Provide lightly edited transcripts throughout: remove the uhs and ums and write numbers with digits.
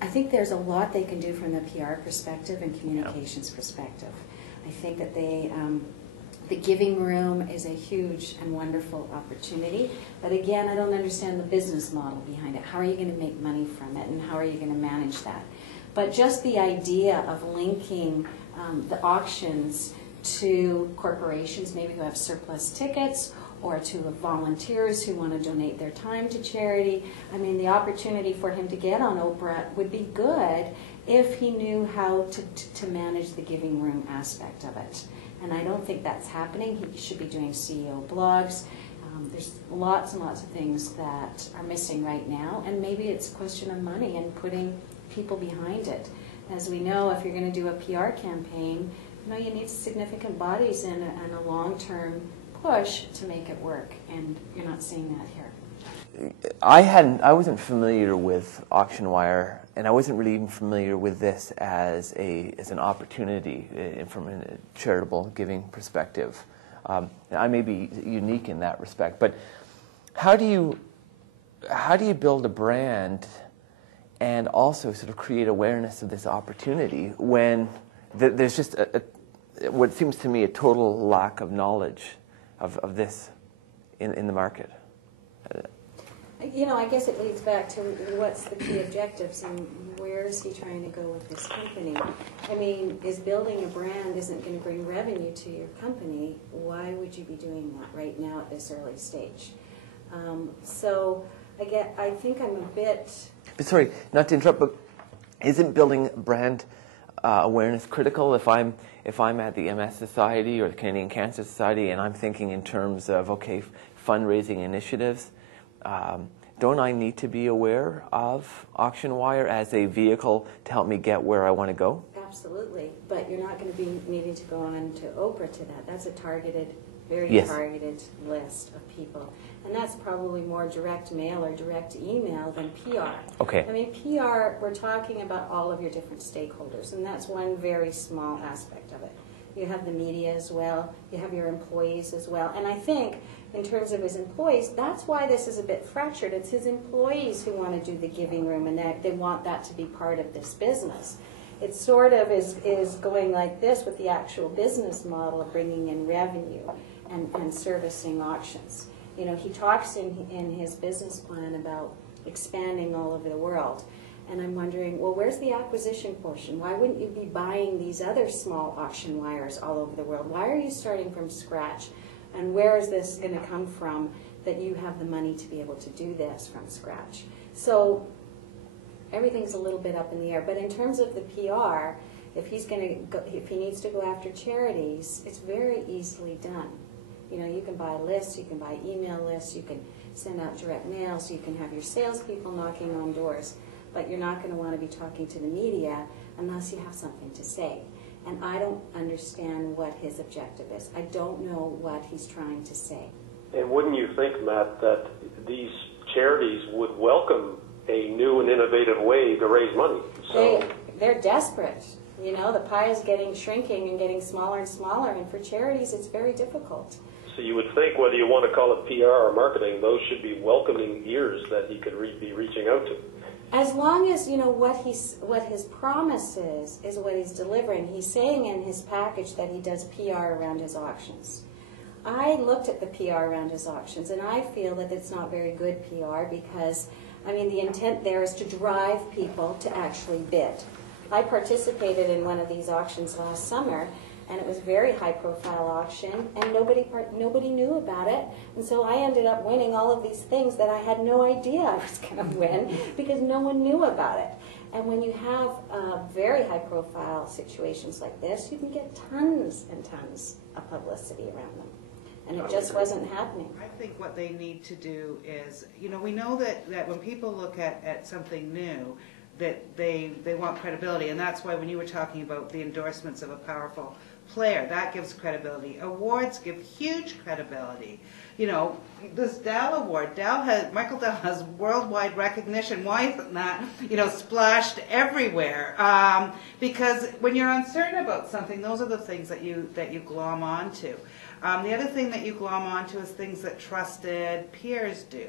I think there's a lot they can do from the PR perspective and communications perspective. I think that the giving room is a huge and wonderful opportunity, but again, I don't understand the business model behind it. How are you going to make money from it, and how are you going to manage that? But just the idea of linking the auctions to corporations, maybe who have surplus tickets, or to volunteers who want to donate their time to charity. I mean, the opportunity for him to get on Oprah would be good if he knew how to manage the giving room aspect of it. And I don't think that's happening. He should be doing CEO blogs. There's lots and lots of things that are missing right now, and maybe it's a question of money and putting people behind it. As we know, if you're going to do a PR campaign, you need significant bodies and a long-term push to make it work, and you're not seeing that here. I wasn't familiar with Auctionwire, and I wasn't really even familiar with this as an opportunity from a charitable giving perspective. I may be unique in that respect, but how do you build a brand and also sort of create awareness of this opportunity when there's just what seems to me a total lack of knowledge of this in the market? I guess it leads back to what's the key objectives and where is he trying to go with this company? I mean, is building a brand isn't going to bring revenue to your company, why would you be doing that right now at this early stage? So I think I'm a bit... Sorry, not to interrupt, but isn't building brand awareness critical? If I'm at the MS Society or the Canadian Cancer Society and I'm thinking in terms of, okay, fundraising initiatives, don't I need to be aware of Auctionwire as a vehicle to help me get where I want to go? Absolutely, but you're not going to be needing to go on to Oprah to that. That's a targeted, very targeted list of people. And that's probably more direct mail or direct email than PR. Okay. I mean, PR, we're talking about all of your different stakeholders, and that's one very small aspect of it. You have the media as well, you have your employees as well, and I think in terms of his employees, that's why this is a bit fractured. It's his employees who want to do the giving room, and they want that to be part of this business. It sort of is going like this with the actual business model of bringing in revenue and servicing auctions. He talks in his business plan about expanding all over the world. And I'm wondering, well, where's the acquisition portion? Why wouldn't you be buying these other small auction wires all over the world? Why are you starting from scratch? And where is this going to come from that you have the money to be able to do this from scratch? So everything's a little bit up in the air. But in terms of the PR, if he needs to go after charities, it's very easily done. You can buy lists, you can buy email lists, you can send out direct mail, so you can have your salespeople knocking on doors. But you're not going to want to be talking to the media unless you have something to say. And I don't understand what his objective is. I don't know what he's trying to say. And wouldn't you think, Matt, that these charities would welcome a new and innovative way to raise money? So they're desperate. The pie is shrinking and getting smaller and smaller, and for charities it's very difficult. So you would think, whether you want to call it PR or marketing, those should be welcoming ears that he could be reaching out to. As long as what his promise is what he's delivering. He's saying in his package that he does PR around his auctions. I looked at the PR around his auctions, and I feel that it's not very good PR because, the intent there is to drive people to actually bid. I participated in one of these auctions last summer, and it was a very high-profile auction, and nobody knew about it. And so I ended up winning all of these things that I had no idea I was going to win because no one knew about it. And when you have very high-profile situations like this, you can get tons and tons of publicity around them. And it just wasn't happening. I think what they need to do is, we know that when people look at something new, that they want credibility, and that's why when you were talking about the endorsements of a powerful player, that gives credibility. Awards give huge credibility. This Dell Award, Michael Dell has worldwide recognition. Why isn't that, splashed everywhere? Because when you're uncertain about something, those are the things that you glom onto. The other thing that you glom onto is things that trusted peers do.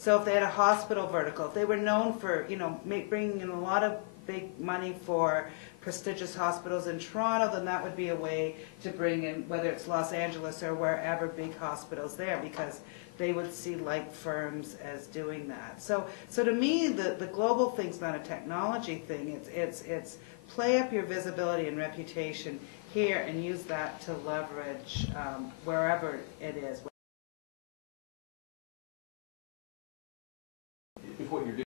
So if they had a hospital vertical, if they were known for, you know, bringing in a lot of big money for prestigious hospitals in Toronto, then that would be a way to bring in, whether it's Los Angeles or wherever, big hospitals there, because they would see like firms as doing that. So to me, the global thing's not a technology thing. It's play up your visibility and reputation here and use that to leverage wherever it is. If what you're doing